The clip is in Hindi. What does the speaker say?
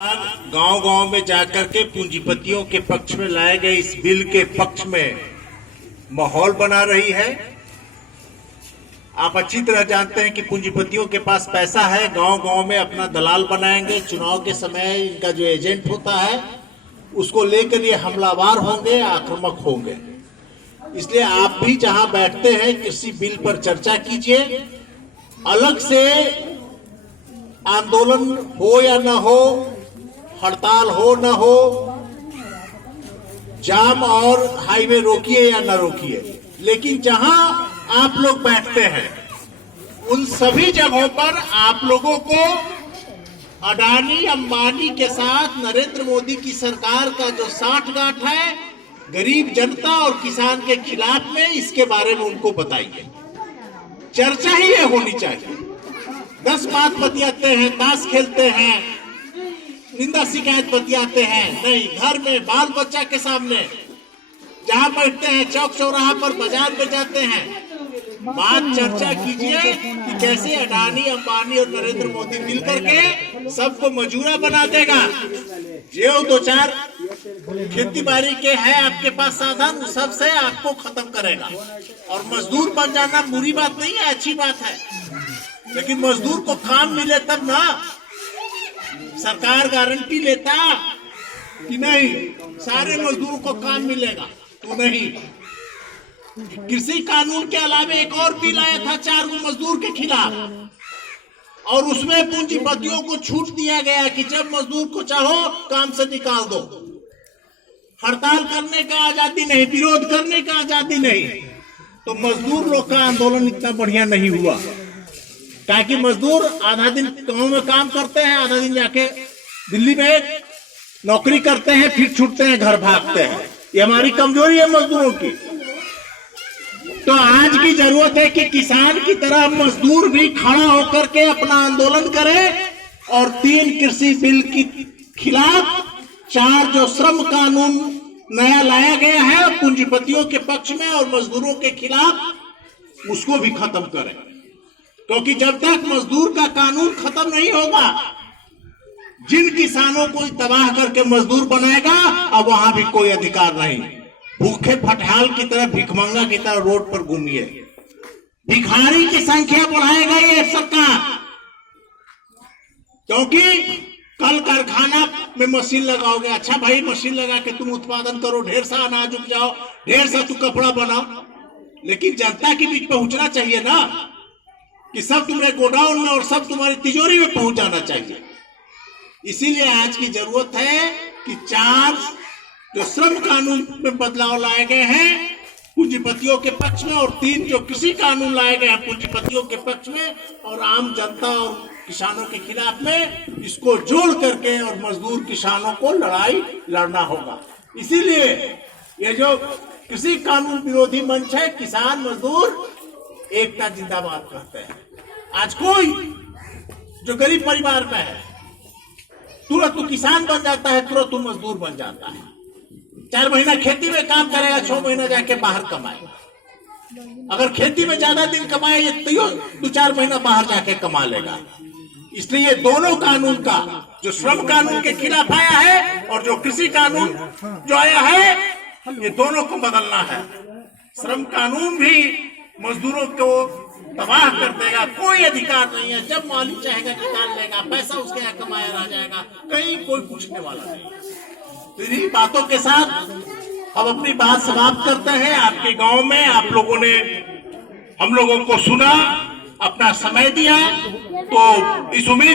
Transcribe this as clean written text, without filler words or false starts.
गांव-गांव में जाकर के पूंजीपतियों के पक्ष में लाए गए इस बिल के पक्ष में माहौल बना रही है। आप अच्छी तरह जानते हैं कि पूंजीपतियों के पास पैसा है, गांव-गांव में अपना दलाल बनाएंगे। चुनाव के समय इनका जो एजेंट होता है उसको लेकर ये हमलावर होंगे, आक्रामक होंगे। इसलिए आप भी जहां बैठते हैं किसी बिल पर चर्चा कीजिए। अलग से आंदोलन हो या न हो, हड़ताल हो न हो, जाम और हाईवे रोकिए या न रोकिए, लेकिन जहां आप लोग बैठते हैं उन सभी जगहों पर आप लोगों को अडानी अंबानी के साथ नरेंद्र मोदी की सरकार का जो साठगांठ है गरीब जनता और किसान के खिलाफ में, इसके बारे में उनको बताइए। चर्चा ही ये होनी चाहिए। 10 बात बतियाते हैं, ताश खेलते हैं, निंदा शिकायत बतियाते हैं, नहीं, घर में बाल बच्चा के सामने जहां बैठते हैं, चौक चौराहा पर, बाजार में जाते हैं, बात चर्चा कीजिए कि कैसे अडानी अंबानी और नरेंद्र मोदी मिलकर के सबको मजूरा बना देगा। जो 2-4 खेती बाड़ी के है आपके पास साधन, सबसे आपको खत्म करेगा। और मजदूर बन जाना बुरी बात नहीं है, अच्छी बात है, लेकिन मजदूर को काम मिले तब ना। सरकार गारंटी लेता कि नहीं सारे मजदूरों को काम मिलेगा, तो नहीं। कृषि कानून के अलावा एक और बिल आया था 4 मजदूर के खिलाफ, और उसमें पूंजीपतियों को छूट दिया गया कि जब मजदूर को चाहो काम से निकाल दो। हड़ताल करने का आजादी नहीं, विरोध करने का आजादी नहीं। तो मजदूर लोग का आंदोलन इतना बढ़िया नहीं हुआ, ताकि मजदूर आधा दिन गांव में काम करते हैं, आधा दिन जाके दिल्ली में नौकरी करते हैं, फिर छूटते हैं, घर भागते हैं। ये हमारी कमजोरी है मजदूरों की। तो आज की जरूरत है कि किसान की तरह मजदूर भी खड़ा होकर के अपना आंदोलन करे और 3 कृषि बिल के खिलाफ 4 जो श्रम कानून नया लाया गया है पूंजीपतियों के पक्ष में और मजदूरों के खिलाफ, उसको भी खत्म करें। क्योंकि जब तक मजदूर का कानून खत्म नहीं होगा, जिन किसानों को तबाह करके मजदूर बनाएगा, अब वहां भी कोई अधिकार नहीं। भूखे फटहाल की तरह, भिखमंगा की तरह रोड पर घूमिए। भिखारी की संख्या बढ़ाएगा ये सरकार, क्योंकि कल कारखाना में मशीन लगाओगे। अच्छा भाई, मशीन लगा के तुम उत्पादन करो, ढेर सा अनाज उपजाओ, ढेर सा तुम कपड़ा बनाओ, लेकिन जनता के बीच पहुंचना चाहिए ना, कि सब तुम्हारे गोडाउन में और सब तुम्हारी तिजोरी में पहुंच जाना चाहिए। इसीलिए आज की जरूरत है कि 4 जो श्रम कानून में बदलाव लाए गए हैं पूंजीपतियों के पक्ष में, और 3 जो कृषि कानून लाए गए हैं पूंजीपतियों के पक्ष में और आम जनता और किसानों के खिलाफ में, इसको जोड़ करके और मजदूर किसानों को लड़ाई लड़ना होगा। इसीलिए ये जो कृषि कानून विरोधी मंच है, किसान मजदूर एकता जिंदाबाद कहते हैं। आज कोई जो गरीब परिवार में है तुरंत तू किसान बन जाता है, तुरंत तू मजदूर बन जाता है। 4 महीना खेती में काम करेगा, 6 महीना जाके बाहर कमाएगा। अगर खेती में ज्यादा दिन कमाए तो 2-4 महीना बाहर जाके कमा लेगा। इसलिए दोनों कानून का, जो श्रम कानून के खिलाफ आया है और जो कृषि कानून जो आया है, ये दोनों को बदलना है। श्रम कानून भी मजदूरों को तबाह कर देगा, कोई अधिकार नहीं है। जब मालिक चाहेगा निकाल लेगा, पैसा उसके यहाँ कमाया रह जाएगा, कहीं कोई पूछने वाला नहीं। तो इन्हीं बातों के साथ हम अपनी बात समाप्त करते हैं। आपके गांव में आप लोगों ने हम लोगों को सुना, अपना समय दिया, तो इस उम्मीद